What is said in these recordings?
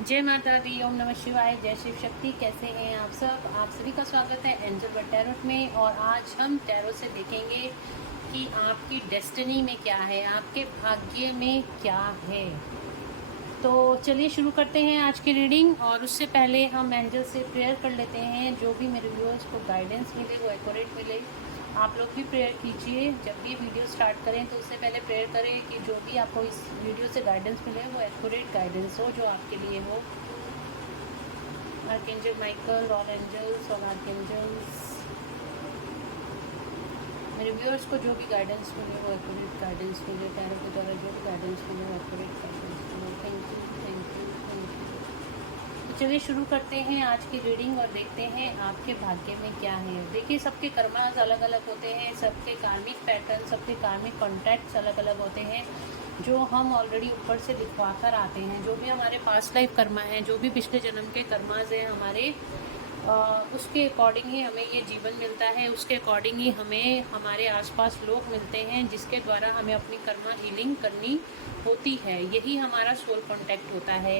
जय माता दी, ओम नमः शिवाय, जय शिव शक्ति। कैसे हैं आप सब? आप सभी का स्वागत है एंजल बर्ड टैरोट में। और आज हम टैरो से देखेंगे कि आपकी डेस्टिनी में क्या है, आपके भाग्य में क्या है। तो चलिए शुरू करते हैं आज की रीडिंग। और उससे पहले हम एंजल से प्रेयर कर लेते हैं, जो भी मेरे व्यूअर्स को गाइडेंस मिले वो एक्यूरेट मिले। आप लोग भी प्रेयर कीजिए। जब भी वीडियो स्टार्ट करें तो उससे पहले प्रेयर करें कि जो भी आपको इस वीडियो से गाइडेंस मिले वो एक्यूरेट गाइडेंस हो, जो आपके लिए हो। आर्कएंजल माइकल, ऑल एंजल्स और आर्कएंजल्स, मेरे व्यूअर्स को जो भी गाइडेंस मिले वो एक्यूरेट गाइडेंस मिले। टैरो के द्वारा जो भी गाइडेंस मिले वो एक्यूरेट गाइडेंस मिले। Thank you, thank you, thank you. तो चलिए शुरू करते हैं आज की रीडिंग और देखते हैं आपके भाग्य में क्या है। देखिए, सबके कर्मास अलग अलग होते हैं, सबके कार्मिक पैटर्न, सबके कार्मिक कॉन्ट्रैक्ट्स अलग अलग होते हैं, जो हम ऑलरेडी ऊपर से लिखवा कर आते हैं। जो भी हमारे पास्ट लाइफ कर्मा है, जो भी पिछले जन्म के कर्मास हैं हमारे, उसके अकॉर्डिंग ही हमें ये जीवन मिलता है। उसके अकॉर्डिंग ही हमें हमारे आसपास लोग मिलते हैं, जिसके द्वारा हमें अपनी कर्मा हीलिंग करनी होती है। यही हमारा सोल कॉन्टैक्ट होता है।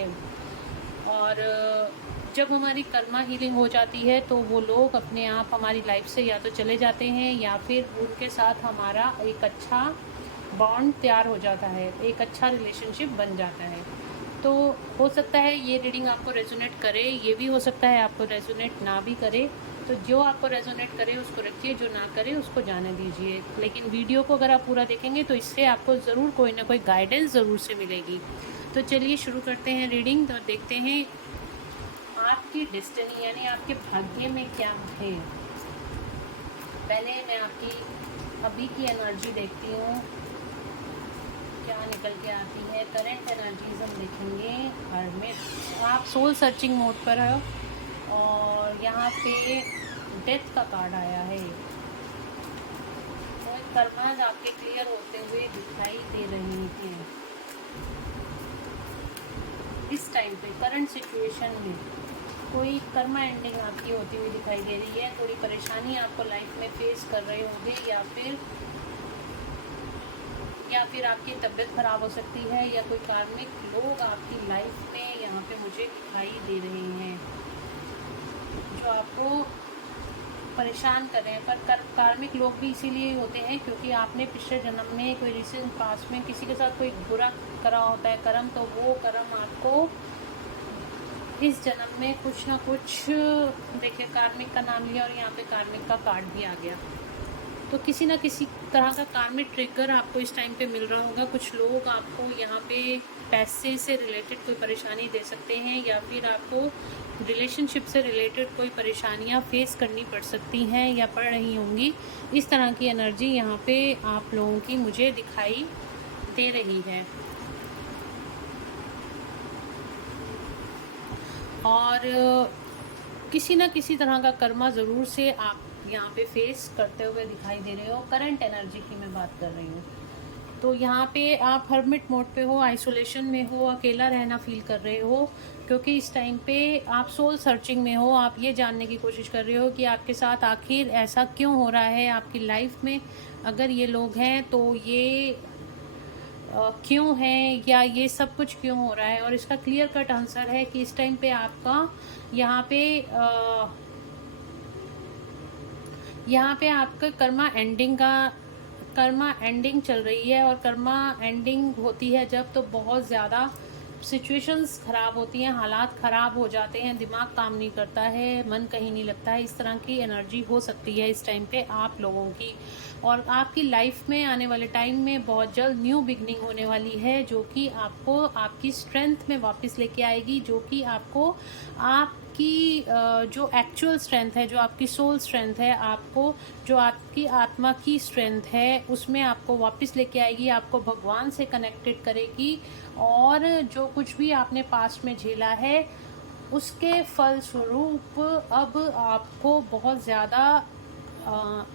और जब हमारी कर्मा हीलिंग हो जाती है तो वो लोग अपने आप हमारी लाइफ से या तो चले जाते हैं, या फिर उनके साथ हमारा एक अच्छा बॉन्ड तैयार हो जाता है, एक अच्छा रिलेशनशिप बन जाता है। तो हो सकता है ये रीडिंग आपको रेजोनेट करे, ये भी हो सकता है आपको रेजोनेट ना भी करे। तो जो आपको रेजोनेट करे उसको रखिए, जो ना करे उसको जाने दीजिए। लेकिन वीडियो को अगर आप पूरा देखेंगे तो इससे आपको ज़रूर कोई ना कोई गाइडेंस ज़रूर से मिलेगी। तो चलिए शुरू करते हैं रीडिंग और देखते हैं आपकी डेस्टिनी यानी आपके भाग्य में क्या है। पहले मैं आपकी अभी की एनर्जी देखती हूँ, क्या निकल के आती है। करंट एनर्जीज हम देखेंगे। हर्मिट, आप सोल सर्चिंग मोड पर हो और यहाँ पे डेथ का कार्ड आया है। तो कर्माज आपके क्लियर होते हुए दिखाई दे रही हैं इस टाइम पे। करंट सिचुएशन में कोई कर्मा एंडिंग आपकी होती हुई दिखाई दे रही है। थोड़ी परेशानी आपको लाइफ में फेस कर रहे होंगे, या फिर आपकी तबीयत खराब हो सकती है, या कोई कार्मिक लोग आपकी लाइफ में यहाँ पे मुझे दिखाई दे रहे हैं जो आपको परेशान कर रहे हैं। पर कार्मिक लोग भी इसीलिए होते हैं क्योंकि आपने पिछले जन्म में, कोई रिसेंट पास्ट में किसी के साथ कोई बुरा करा होता है कर्म, तो वो कर्म आपको इस जन्म में कुछ ना कुछ, देखिए कार्मिक का नाम लिया और यहाँ पे कार्मिक का कार्ड भी आ गया। तो किसी ना किसी तरह का कार्मिक ट्रिगर आपको इस टाइम पे मिल रहा होगा। कुछ लोग आपको यहाँ पे पैसे से रिलेटेड कोई परेशानी दे सकते हैं, या फिर आपको रिलेशनशिप से रिलेटेड कोई परेशानियाँ फेस करनी पड़ सकती हैं या पड़ रही होंगी। इस तरह की एनर्जी यहाँ पे आप लोगों की मुझे दिखाई दे रही है। और किसी ना किसी तरह का कर्मा ज़रूर से आप यहाँ पे फेस करते हुए दिखाई दे रहे हो। करंट एनर्जी की मैं बात कर रही हूँ। तो यहाँ पे आप हर्मिट मोड पे हो, आइसोलेशन में हो, अकेला रहना फील कर रहे हो, क्योंकि इस टाइम पे आप सोल सर्चिंग में हो। आप ये जानने की कोशिश कर रहे हो कि आपके साथ आखिर ऐसा क्यों हो रहा है आपकी लाइफ में। अगर ये लोग हैं तो ये क्यों है, या ये सब कुछ क्यों हो रहा है। और इसका क्लियर कट आंसर है कि इस टाइम पे आपका यहाँ पे आपका कर्मा एंडिंग चल रही है। और कर्मा एंडिंग होती है जब, तो बहुत ज़्यादा सिचुएशंस ख़राब होती हैं, हालात ख़राब हो जाते हैं, दिमाग काम नहीं करता है, मन कहीं नहीं लगता है। इस तरह की एनर्जी हो सकती है इस टाइम पे आप लोगों की। और आपकी लाइफ में आने वाले टाइम में बहुत जल्द न्यू बिगनिंग होने वाली है, जो कि आपको आपकी स्ट्रेंथ में वापस लेके आएगी, जो कि आपको आपकी जो एक्चुअल स्ट्रेंथ है, जो आपकी सोल स्ट्रेंथ है, आपको जो आपकी आत्मा की स्ट्रेंथ है, उसमें आपको वापस लेके आएगी, आपको भगवान से कनेक्टेड करेगी। और जो कुछ भी आपने पास्ट में झेला है उसके फलस्वरूप अब आपको बहुत ज़्यादा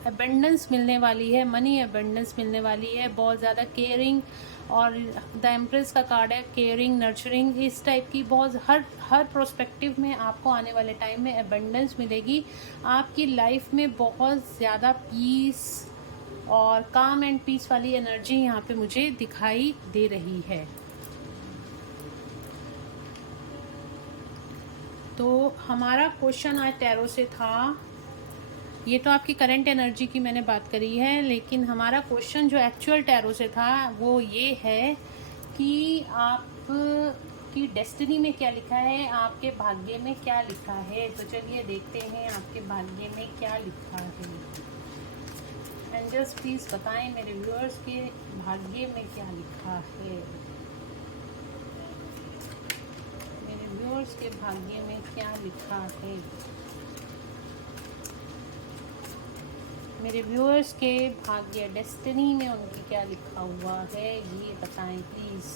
एबेंडेंस मिलने वाली है, मनी एबेंडेंस मिलने वाली है, बहुत ज़्यादा केयरिंग। और द एम्प्रेस का कार्ड है, केयरिंग, नर्चरिंग, इस टाइप की बहुत हर प्रोस्पेक्टिव में आपको आने वाले टाइम में एबेंडेंस मिलेगी। आपकी लाइफ में बहुत ज़्यादा पीस और काम एंड पीस वाली एनर्जी यहाँ पे मुझे दिखाई दे रही है। तो हमारा क्वेश्चन आज टैरो से था, ये तो आपकी करंट एनर्जी की मैंने बात करी है, लेकिन हमारा क्वेश्चन जो एक्चुअल टैरो से था वो ये है कि आप की डेस्टिनी में क्या लिखा है, आपके भाग्य में क्या लिखा है। तो चलिए देखते हैं आपके भाग्य में क्या लिखा है। एंजल्स प्लीज बताएं मेरे व्यूअर्स के भाग्य में क्या लिखा है। मेरे व्यूअर्स के भाग्य में क्या लिखा है। मेरे व्यूअर्स के भाग्य डेस्टिनी में उनकी क्या लिखा हुआ है, ये बताएं प्लीज़।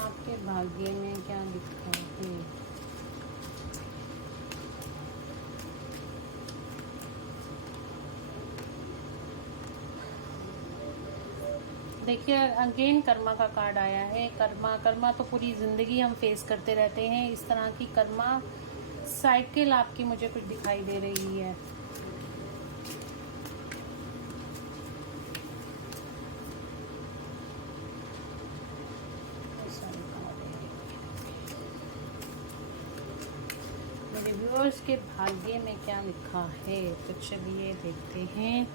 आपके भाग्य में क्या लिखा है। देखिए अगेन कर्मा का कार्ड आया है। कर्मा तो पूरी ज़िंदगी हम फेस करते रहते हैं। इस तरह की कर्मा साइकिल आपकी मुझे कुछ दिखाई दे रही है। मेरे व्यूअर्स के भाग्य में क्या लिखा है, तो चलिए देखते हैं।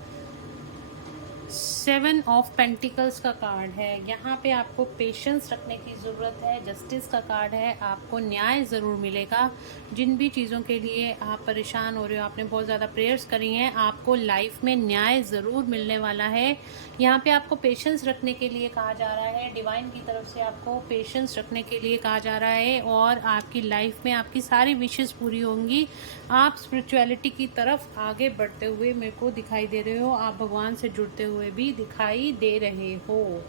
7 ऑफ पेंटिकल्स का कार्ड है। यहाँ पे आपको पेशेंस रखने की ज़रूरत है। जस्टिस का कार्ड है। आपको न्याय ज़रूर मिलेगा। जिन भी चीज़ों के लिए आप परेशान हो रहे हो, आपने बहुत ज़्यादा प्रेयर्स करी हैं, आपको लाइफ में न्याय ज़रूर मिलने वाला है। यहाँ पे आपको पेशेंस रखने के लिए कहा जा रहा है। डिवाइन की तरफ से आपको पेशेंस रखने के लिए कहा जा रहा है और आपकी लाइफ में आपकी सारी विशेस पूरी होंगी। आप स्पिरिचुअलिटी की तरफ आगे बढ़ते हुए मेरे को दिखाई दे रहे हो। आप भगवान से जुड़ते हुए भी दिखाई दे रहे हो।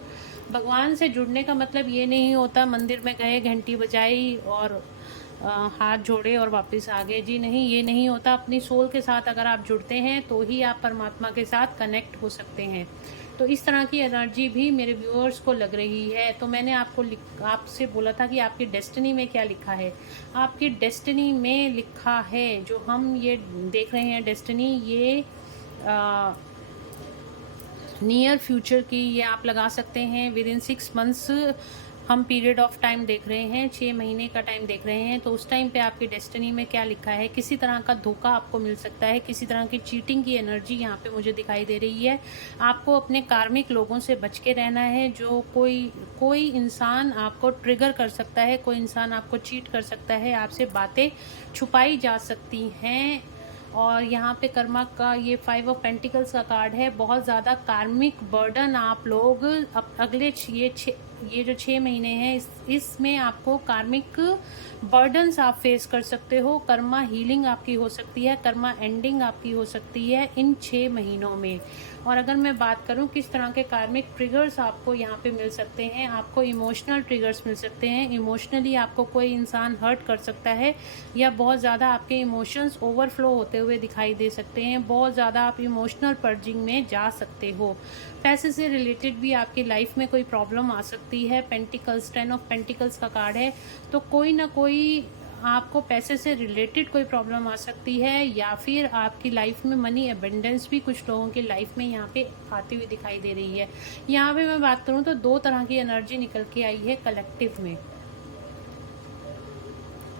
भगवान से जुड़ने का मतलब ये नहीं होता मंदिर में गए, घंटी बजाई और हाथ जोड़े और वापस आ गए। जी नहीं, ये नहीं होता। अपनी सोल के साथ अगर आप जुड़ते हैं तो ही आप परमात्मा के साथ कनेक्ट हो सकते हैं। तो इस तरह की एनर्जी भी मेरे व्यूअर्स को लग रही है। तो मैंने आपसे बोला था कि आपकी डेस्टिनी में क्या लिखा है। आपकी डेस्टिनी में लिखा है, जो हम ये देख रहे हैं डेस्टिनी, ये नियर फ्यूचर की, ये आप लगा सकते हैं विद इन 6 मंथ्स हम पीरियड ऑफ टाइम देख रहे हैं, 6 महीने का टाइम देख रहे हैं। तो उस टाइम पे आपकी डेस्टिनी में क्या लिखा है। किसी तरह का धोखा आपको मिल सकता है, किसी तरह की चीटिंग की एनर्जी यहाँ पे मुझे दिखाई दे रही है। आपको अपने कार्मिक लोगों से बच के रहना है। जो कोई इंसान आपको ट्रिगर कर सकता है, कोई इंसान आपको चीट कर सकता है, आपसे बातें छुपाई जा सकती हैं। और यहाँ पे कर्मा का ये 5 ऑफ पेंटिकल्स का कार्ड है। बहुत ज़्यादा कार्मिक बर्डन आप लोग अगले ये जो 6 महीने हैं, इसमें आपको कार्मिक बर्डन्स आप फेस कर सकते हो। कर्मा हीलिंग आपकी हो सकती है, कर्मा एंडिंग आपकी हो सकती है इन 6 महीनों में। और अगर मैं बात करूं किस तरह के कार्मिक ट्रिगर्स आपको यहाँ पे मिल सकते हैं, आपको इमोशनल ट्रिगर्स मिल सकते हैं। इमोशनली आपको कोई इंसान हर्ट कर सकता है या बहुत ज़्यादा आपके इमोशंस ओवरफ्लो होते हुए दिखाई दे सकते हैं। बहुत ज़्यादा आप इमोशनल पर्जिंग में जा सकते हो। पैसे से रिलेटेड भी आपकी लाइफ में कोई प्रॉब्लम आ सकती है। पेंटिकल्स, 10 ऑफ पेंटिकल्स का कार्ड है। तो कोई ना कोई आपको पैसे से रिलेटेड कोई प्रॉब्लम आ सकती है, या फिर आपकी लाइफ में मनी अबेंडेंस भी कुछ लोगों की लाइफ में यहाँ पे आती हुई दिखाई दे रही है। यहाँ पे मैं बात करूँ तो 2 तरह की एनर्जी निकल के आई है कलेक्टिव में।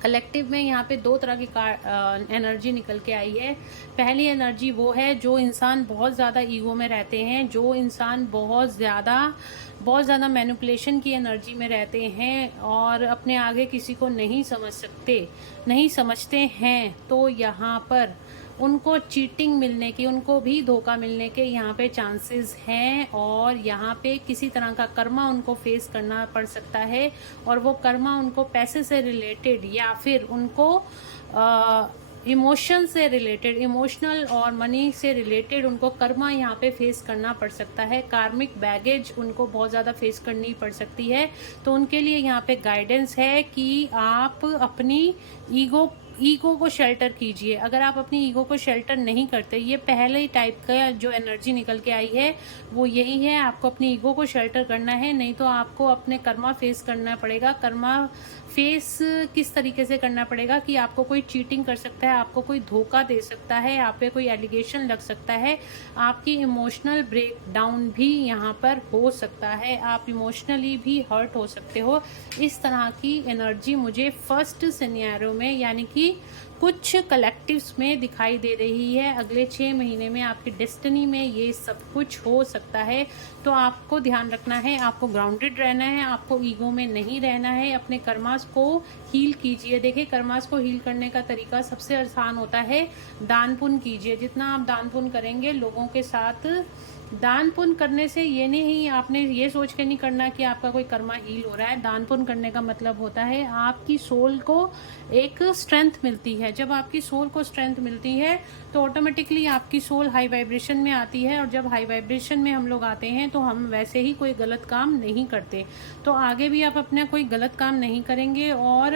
कलेक्टिव में यहाँ पे 2 तरह की एनर्जी निकल के आई है। पहली एनर्जी वो है जो इंसान बहुत ज़्यादा ईगो में रहते हैं, जो इंसान बहुत ज़्यादा मैनिपुलेशन की एनर्जी में रहते हैं और अपने आगे किसी को नहीं समझते हैं। तो यहाँ पर उनको चीटिंग मिलने की, उनको भी धोखा मिलने के यहाँ पे चांसेस हैं। और यहाँ पे किसी तरह का कर्मा उनको फेस करना पड़ सकता है, और वो कर्मा उनको पैसे से रिलेटेड या फिर उनको इमोशन से रिलेटेड, इमोशनल और मनी से रिलेटेड उनको कर्मा यहाँ पे फेस करना पड़ सकता है। कार्मिक बैगेज उनको बहुत ज़्यादा फेस करनी पड़ सकती है। तो उनके लिए यहाँ पे गाइडेंस है कि आप अपनी ईगो ईगो को शेल्टर कीजिए। अगर आप अपनी ईगो को शेल्टर नहीं करते, ये पहले ही टाइप का जो एनर्जी निकल के आई है वो यही है, आपको अपनी ईगो को शेल्टर करना है, नहीं तो आपको अपने कर्मा फेस करना पड़ेगा। कर्मा फेस किस तरीके से करना पड़ेगा कि आपको कोई चीटिंग कर सकता है, आपको कोई धोखा दे सकता है, आप पे कोई एलिगेशन लग सकता है, आपकी इमोशनल ब्रेक डाउन भी यहाँ पर हो सकता है, आप इमोशनली भी हर्ट हो सकते हो। इस तरह की एनर्जी मुझे फर्स्ट सिनेरियो में यानी कि कुछ कलेक्टिव्स में दिखाई दे रही है। अगले 6 महीने में आपकी डेस्टिनी में ये सब कुछ हो सकता है। तो आपको ध्यान रखना है, आपको ग्राउंडेड रहना है, आपको ईगो में नहीं रहना है। अपने कर्मास को हील कीजिए। देखिए, कर्मास को हील करने का तरीका सबसे आसान होता है, दान पुण्य कीजिए। जितना आप दान पुण्य करेंगे लोगों के साथ, दान पुण्य करने से ये नहीं, आपने ये सोच के नहीं करना कि आपका कोई कर्मा हील हो रहा है। दान पुण्य करने का मतलब होता है आपकी सोल को एक स्ट्रेंथ मिलती है। जब आपकी सोल को स्ट्रेंथ मिलती है तो ऑटोमेटिकली आपकी सोल हाई वाइब्रेशन में आती है, और जब हाई वाइब्रेशन में हम लोग आते हैं तो हम वैसे ही कोई गलत काम नहीं करते। तो आगे भी आप अपना कोई गलत काम नहीं करेंगे, और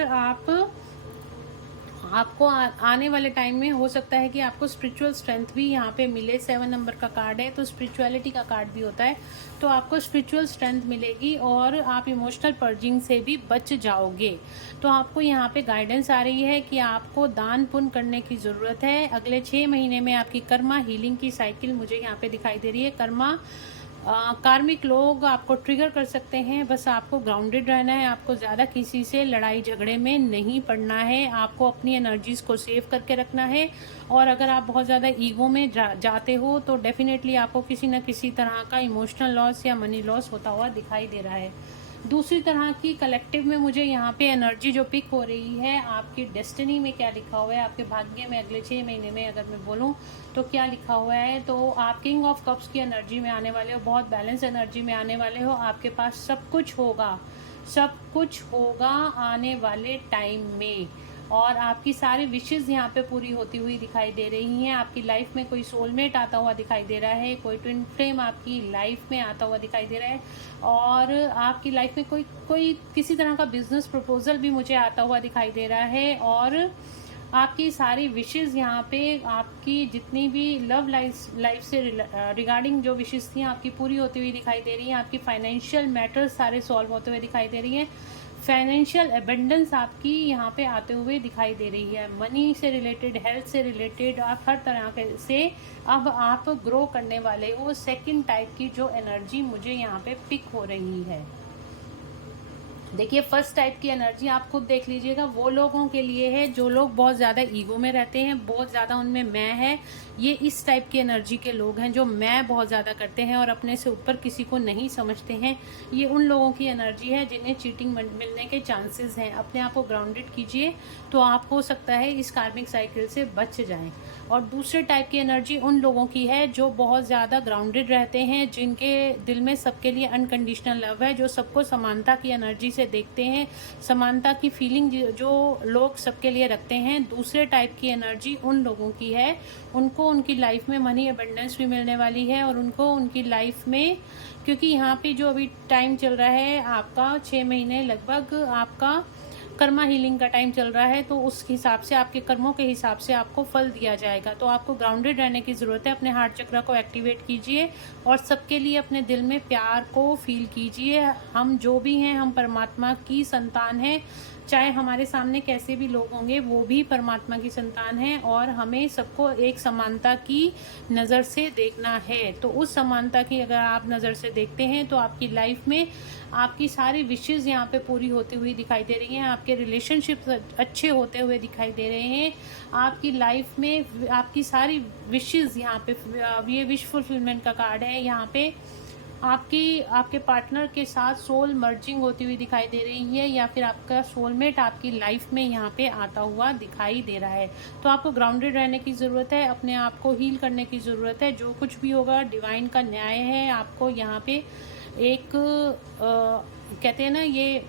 आपको आने वाले टाइम में हो सकता है कि आपको स्पिरिचुअल स्ट्रेंथ भी यहाँ पे मिले। 7 नंबर का कार्ड है तो स्पिरिचुअलिटी का कार्ड भी होता है, तो आपको स्पिरिचुअल स्ट्रेंथ मिलेगी और आप इमोशनल पर्जिंग से भी बच जाओगे। तो आपको यहाँ पे गाइडेंस आ रही है कि आपको दान पुण्य करने की ज़रूरत है। अगले 6 महीने में आपकी कर्मा हीलिंग की साइकिल मुझे यहाँ पे दिखाई दे रही है। कर्मा कार्मिक लोग आपको ट्रिगर कर सकते हैं, बस आपको ग्राउंडेड रहना है, आपको ज़्यादा किसी से लड़ाई झगड़े में नहीं पड़ना है, आपको अपनी एनर्जीज़ को सेव करके रखना है। और अगर आप बहुत ज़्यादा ईगो में जाते हो तो डेफिनेटली आपको किसी न किसी तरह का इमोशनल लॉस या मनी लॉस होता हुआ दिखाई दे रहा है। दूसरी तरह की कलेक्टिव में मुझे यहाँ पे एनर्जी जो पिक हो रही है, आपकी डेस्टिनी में क्या लिखा हुआ है, आपके भाग्य में अगले 6 महीने में अगर मैं बोलूँ तो क्या लिखा हुआ है, तो आप किंग ऑफ कप्स की एनर्जी में आने वाले हो, बहुत बैलेंस एनर्जी में आने वाले हो। आपके पास सब कुछ होगा, सब कुछ होगा आने वाले टाइम में, और आपकी सारी विशेज़ यहाँ पे पूरी होती हुई दिखाई दे रही हैं। आपकी लाइफ में कोई सोलमेट आता हुआ दिखाई दे रहा है, कोई ट्विन फ्लेम आपकी लाइफ में आता हुआ दिखाई दे रहा है, और आपकी लाइफ में कोई किसी तरह का बिजनेस प्रपोजल भी मुझे आता हुआ दिखाई दे रहा है। और आपकी सारी विशेज़ यहाँ पे, आपकी जितनी भी लव लाइफ से रिगार्डिंग जो विशेज़ थी आपकी पूरी होती हुई दिखाई दे रही हैं। आपकी फाइनेंशियल मैटर्स सारे सॉल्व होते हुए दिखाई दे रही हैं। फाइनेंशियल एबंडेंस आपकी यहाँ पे आते हुए दिखाई दे रही है। मनी से रिलेटेड, हेल्थ से रिलेटेड, आप हर तरह से अब आप ग्रो करने वाले हो। सेकंड टाइप की जो एनर्जी मुझे यहाँ पे पिक हो रही है, देखिए फर्स्ट टाइप की एनर्जी आप खुद देख लीजिएगा, वो लोगों के लिए है जो लोग बहुत ज़्यादा ईगो में रहते हैं, बहुत ज़्यादा उनमें मैं है। ये इस टाइप की एनर्जी के लोग हैं जो मैं बहुत ज़्यादा करते हैं और अपने से ऊपर किसी को नहीं समझते हैं। ये उन लोगों की एनर्जी है जिन्हें चीटिंग मिलने के चांसेस हैं। अपने आप को ग्राउंडेड कीजिए तो आप हो सकता है इस कार्मिक साइकिल से बच जाएं। और दूसरे टाइप की एनर्जी उन लोगों की है जो बहुत ज़्यादा ग्राउंडेड रहते हैं, जिनके दिल में सबके लिए अनकंडीशनल लव है, जो सबको समानता की एनर्जी से देखते हैं, समानता की फीलिंग जो लोग सबके लिए रखते हैं। दूसरे टाइप की एनर्जी उन लोगों की है, उनको उनकी लाइफ में मनी अबंडेंस भी मिलने वाली है, और उनको उनकी लाइफ में, क्योंकि यहाँ पे जो अभी टाइम चल रहा है आपका 6 महीने लगभग आपका कर्मा हीलिंग का टाइम चल रहा है, तो उस हिसाब से आपके कर्मों के हिसाब से आपको फल दिया जाएगा। तो आपको ग्राउंडेड रहने की ज़रूरत है। अपने हार्ट चक्र को एक्टिवेट कीजिए और सबके लिए अपने दिल में प्यार को फील कीजिए। हम जो भी हैं, हम परमात्मा की संतान हैं, चाहे हमारे सामने कैसे भी लोग होंगे वो भी परमात्मा की संतान हैं, और हमें सबको एक समानता की नज़र से देखना है। तो उस समानता की अगर आप नज़र से देखते हैं तो आपकी लाइफ में आपकी सारी विशेज़ यहाँ पे पूरी होती हुई दिखाई दे रही हैं, आपके रिलेशनशिप अच्छे होते हुए दिखाई दे रहे हैं, आपकी लाइफ में आपकी सारी विशेज़ यहाँ पे, ये विश फुलफिलमेंट का कार्ड है। यहाँ पे आपके पार्टनर के साथ सोल मर्जिंग होती हुई दिखाई दे रही है, या फिर आपका सोलमेट आपकी लाइफ में यहाँ पे आता हुआ दिखाई दे रहा है। तो आपको ग्राउंडेड रहने की ज़रूरत है, अपने आप को हील करने की ज़रूरत है। जो कुछ भी होगा डिवाइन का न्याय है। आपको यहाँ पे एक कहते हैं ना, ये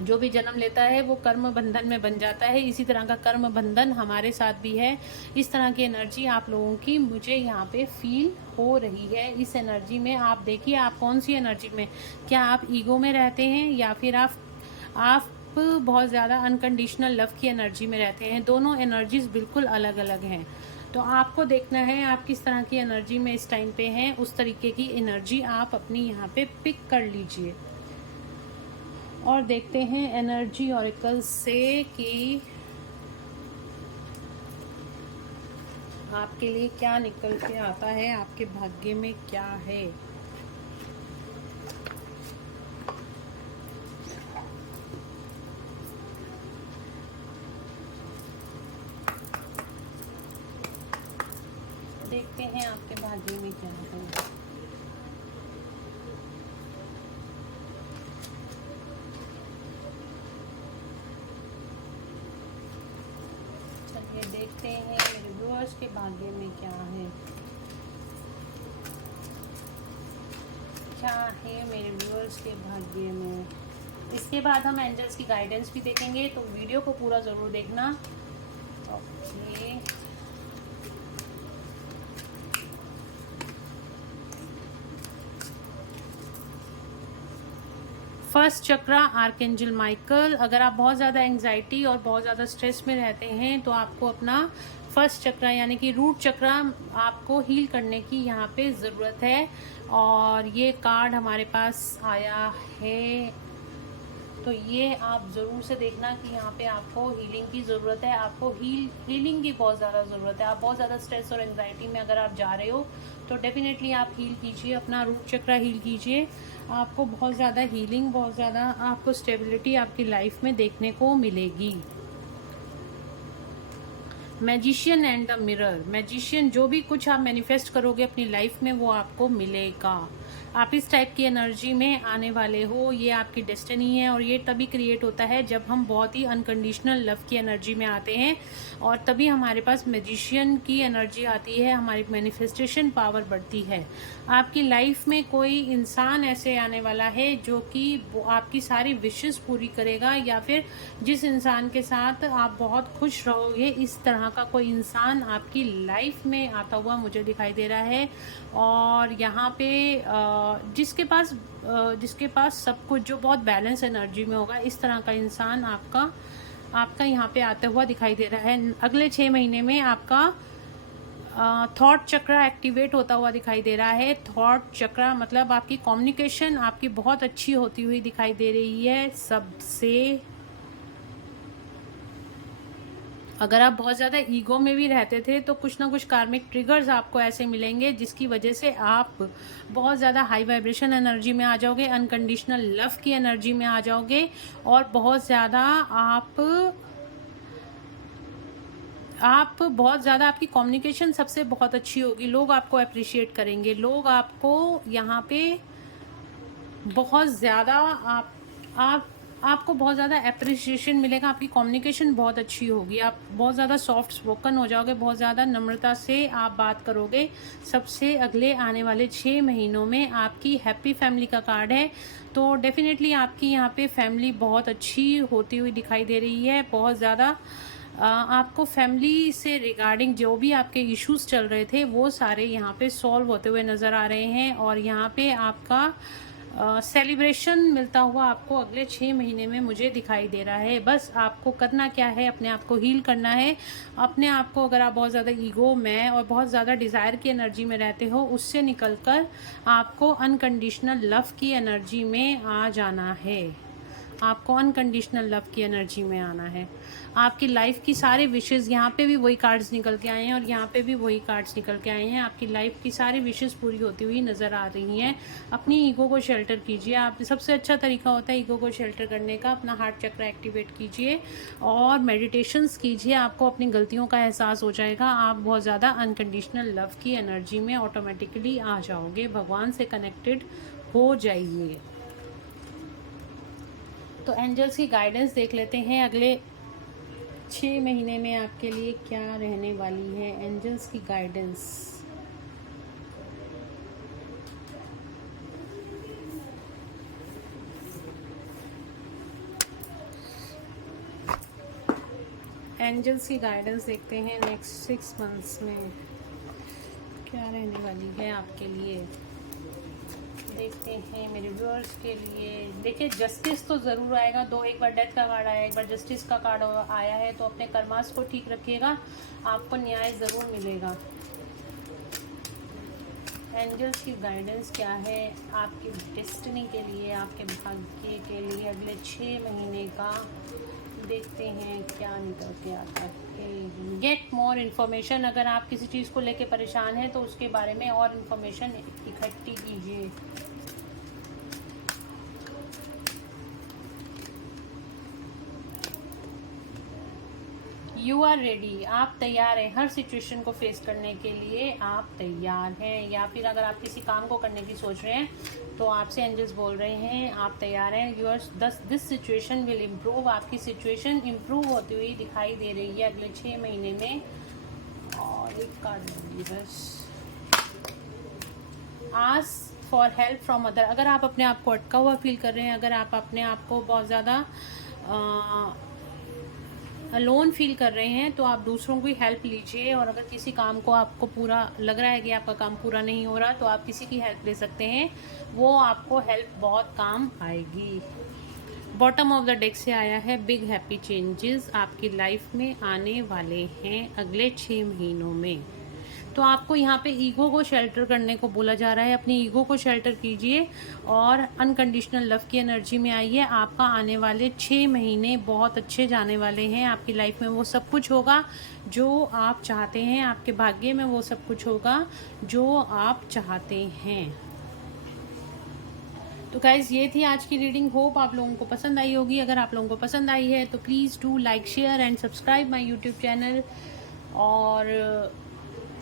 जो भी जन्म लेता है वो कर्म बंधन में बन जाता है, इसी तरह का कर्म बंधन हमारे साथ भी है। इस तरह की एनर्जी आप लोगों की मुझे यहाँ पे फील हो रही है। इस एनर्जी में आप देखिए आप कौन सी एनर्जी में, क्या आप ईगो में रहते हैं, या फिर आप बहुत ज़्यादा अनकंडीशनल लव की एनर्जी में रहते हैं। दोनों एनर्जीज बिल्कुल अलग अलग हैं, तो आपको देखना है आप किस तरह की एनर्जी में इस टाइम पे हैं, उस तरीके की एनर्जी आप अपनी यहाँ पे पिक कर लीजिए। और देखते हैं एनर्जी ऑरेकल से कि आपके लिए क्या निकल के आता है, आपके भाग्य में क्या है। देखते हैं आपके भाग्य में क्या है। चलिए देखते हैं मेरे व्यूअर्स के भाग्य में क्या है, क्या है मेरे व्यूअर्स के भाग्य में। इसके बाद हम एंजल्स की गाइडेंस भी देखेंगे, तो वीडियो को पूरा ज़रूर देखना। ओके, फर्स्ट चक्रा आर्कएंजल माइकल। अगर आप बहुत ज़्यादा एंग्जाइटी और बहुत ज़्यादा स्ट्रेस में रहते हैं तो आपको अपना फर्स्ट चक्रा यानी कि रूट चक्रा आपको हील करने की यहाँ पे ज़रूरत है। और ये कार्ड हमारे पास आया है, तो ये आप ज़रूर से देखना कि यहाँ पे आपको हीलिंग की ज़रूरत है। आपको हीलिंग की बहुत ज़्यादा ज़रूरत है। आप बहुत ज़्यादा स्ट्रेस और एंग्जाइटी में अगर आप जा रहे हो तो डेफिनेटली आप हील कीजिए, अपना रूट चक्रा हील कीजिए। आपको बहुत ज़्यादा हीलिंग, बहुत ज़्यादा आपको स्टेबिलिटी आपकी लाइफ में देखने को मिलेगी। Magician and the mirror. Magician, जो भी कुछ आप मैनिफेस्ट करोगे अपनी लाइफ में वो आपको मिलेगा। आप इस टाइप की एनर्जी में आने वाले हो, ये आपकी डेस्टिनी है। और ये तभी क्रिएट होता है जब हम बहुत ही अनकंडीशनल लव की एनर्जी में आते हैं, और तभी हमारे पास मैजिशियन की एनर्जी आती है, हमारी मैनिफेस्टेशन पावर बढ़ती है। आपकी लाइफ में कोई इंसान ऐसे आने वाला है जो कि आपकी सारी विशेस पूरी करेगा, या फिर जिस इंसान के साथ आप बहुत खुश रहोगे, इस तरह का कोई इंसान आपकी लाइफ में आता हुआ मुझे दिखाई दे रहा है। और यहाँ पे जिसके पास सब कुछ, जो बहुत बैलेंस एनर्जी में होगा, इस तरह का इंसान आपका यहाँ पे आता हुआ दिखाई दे रहा है। अगले 6 महीने में आपका थॉट चक्रा एक्टिवेट होता हुआ दिखाई दे रहा है। थॉट चक्रा मतलब आपकी कम्युनिकेशन आपकी बहुत अच्छी होती हुई दिखाई दे रही है सबसे। अगर आप बहुत ज़्यादा ईगो में भी रहते थे तो कुछ ना कुछ कार्मिक ट्रिगर्स आपको ऐसे मिलेंगे जिसकी वजह से आप बहुत ज़्यादा हाई वाइब्रेशन एनर्जी में आ जाओगे, अनकंडीशनल लव की एनर्जी में आ जाओगे, और बहुत ज़्यादा बहुत ज़्यादा आपकी कम्युनिकेशन सबसे बहुत अच्छी होगी। लोग आपको अप्रिशिएट करेंगे, लोग आपको यहाँ पे बहुत ज़्यादा आपको बहुत ज़्यादा अप्रिशिएशन मिलेगा। आपकी कम्युनिकेशन बहुत अच्छी होगी, आप बहुत ज़्यादा सॉफ्ट स्पोकन हो जाओगे, बहुत ज़्यादा नम्रता से आप बात करोगे। सबसे अगले आने वाले 6 महीनों में आपकी हैप्पी फैमिली का कार्ड है, तो डेफिनेटली आपकी यहाँ पे फैमिली बहुत अच्छी होती हुई दिखाई दे रही है। बहुत ज़्यादा आपको फैमिली से रिगार्डिंग जो भी आपके इश्यूज चल रहे थे वो सारे यहाँ पे सॉल्व होते हुए नज़र आ रहे हैं। और यहाँ पे आपका सेलिब्रेशन मिलता हुआ आपको अगले 6 महीने में मुझे दिखाई दे रहा है। बस आपको करना क्या है, अपने आप को हील करना है। अपने आप को, अगर आप बहुत ज़्यादा ईगो में और बहुत ज़्यादा डिज़ायर की एनर्जी में रहते हो, उससे निकलकर आपको अनकंडीशनल लव की एनर्जी में आ जाना है। आपको अनकंडीशनल लव की एनर्जी में आना है। आपकी लाइफ की सारी विशेस, यहाँ पे भी वही कार्ड्स निकल के आए हैं और यहाँ पे भी वही कार्ड्स निकल के आए हैं। आपकी लाइफ की सारी विशेस पूरी होती हुई नज़र आ रही हैं। अपनी ईगो को शेल्टर कीजिए। आप सबसे अच्छा तरीका होता है ईगो को शेल्टर करने का, अपना हार्ट चक्र एक्टिवेट कीजिए और मेडिटेशंस कीजिए। आपको अपनी गलतियों का एहसास हो जाएगा। आप बहुत ज़्यादा अनकंडीशनल लव की एनर्जी में ऑटोमेटिकली आ जाओगे। भगवान से कनेक्टेड हो जाइए। तो एंजल्स की गाइडेंस देख लेते हैं, अगले 6 महीने में आपके लिए क्या रहने वाली है। एंजल्स की गाइडेंस, एंजल्स की गाइडेंस देखते हैं नेक्स्ट 6 मंथ्स में क्या रहने वाली है आपके लिए। देखते हैं मेरे व्यूअर्स के लिए। देखिए जस्टिस तो ज़रूर आएगा, एक बार डेथ का कार्ड आया, एक बार जस्टिस का कार्ड आया है, तो अपने कर्मास को ठीक रखिएगा, आपको न्याय ज़रूर मिलेगा। एंजल्स की गाइडेंस क्या है आपकी डेस्टिनी के लिए, आपके भाग्य के लिए अगले 6 महीने का, देखते हैं क्या निकल के आता है। गेट मोर इन्फॉर्मेशन, अगर आप किसी चीज़ को लेके परेशान हैं तो उसके बारे में और इन्फॉर्मेशन इकट्ठी कीजिए। यू आर रेडी, आप तैयार हैं हर सिचुएशन को फेस करने के लिए, आप तैयार हैं। या फिर अगर आप किसी काम को करने की सोच रहे हैं तो आपसे एंजल्स बोल रहे हैं आप तैयार हैं। दिस सिचुएशन विल इम्प्रूव, आपकी सिचुएशन इम्प्रूव होती हुई दिखाई दे रही है अगले 6 महीने में। और एक कार्ड बस, ask for help from other, अगर आप अपने आप को अटका हुआ फील कर रहे हैं, अगर आप अपने आप को बहुत ज़्यादा अलोन फील कर रहे हैं तो आप दूसरों की हेल्प लीजिए। और अगर किसी काम को आपको पूरा लग रहा है कि आपका काम पूरा नहीं हो रहा तो आप किसी की हेल्प ले सकते हैं, वो आपको हेल्प बहुत काम आएगी। बॉटम ऑफ द डेक से आया है बिग हैप्पी चेंजेस आपकी लाइफ में आने वाले हैं अगले 6 महीनों में। तो आपको यहाँ पे ईगो को शेल्टर करने को बोला जा रहा है, अपनी ईगो को शेल्टर कीजिए और अनकंडीशनल लव की एनर्जी में आइए। आपका आने वाले 6 महीने बहुत अच्छे जाने वाले हैं, आपकी लाइफ में वो सब कुछ होगा जो आप चाहते हैं, आपके भाग्य में वो सब कुछ होगा जो आप चाहते हैं। तो गाइज़ ये थी आज की रीडिंग, होप आप लोगों को पसंद आई होगी। अगर आप लोगों को पसंद आई है तो please do like share and subscribe my YouTube channel, और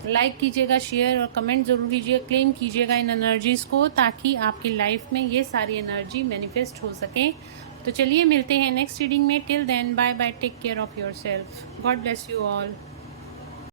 लाइक कीजिएगा, शेयर और कमेंट ज़रूर कीजिए, क्लेम कीजिएगा इन एनर्जीज़ को ताकि आपकी लाइफ में ये सारी एनर्जी मैनिफेस्ट हो सके। तो चलिए मिलते हैं नेक्स्ट रीडिंग में, till then bye bye, take care of yourself, God bless you all.